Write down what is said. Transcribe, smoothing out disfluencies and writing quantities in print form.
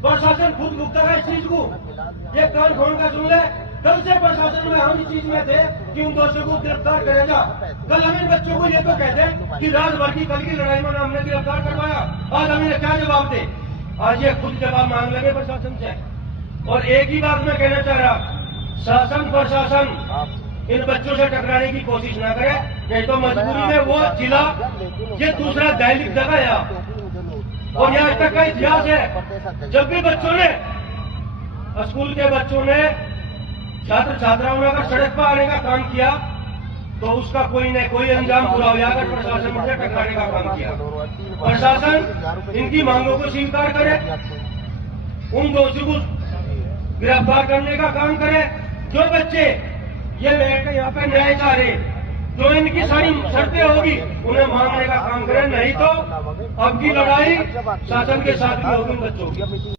प्रशासन खुद भुगता है इस चीज को। ये कान खोल कर सुन ले, कल से प्रशासन में हम इस चीज में थे कि उन दोषियों को गिरफ्तार करेगा। कल हम इन बच्चों को ये तो कहते हैं कि रात भर की कल की लड़ाई में हमने गिरफ्तार करवाया, आज हम इन्हें क्या जवाब दे? आज ये खुद जवाब मांग लगे प्रशासन से। और एक ही बात मैं कहना चाह रहा, शासन प्रशासन इन बच्चों से टकराने की कोशिश ना करे, नहीं तो मजबूरी में वो जिला ये दूसरा दैनिक जगह है। और यहाँ तक का इतिहास है, जब भी बच्चों ने स्कूल के बच्चों ने छात्र छात्राओं ने अगर सड़क पर आने का काम किया तो उसका कोई न कोई अंजाम बुरा हुआ अगर प्रशासन उनसे टकराने का काम किया। प्रशासन इनकी मांगों को स्वीकार करे, उन दोषियों को गिरफ्तार करने का काम करे। जो बच्चे ये लेकर यहाँ पे न्याय चाह रहे, जो इनकी सारी शर्तें होगी उन्हें मांगने का काम करे, नहीं तो अब की लड़ाई शासन के साथ भी होगी बच्चों की।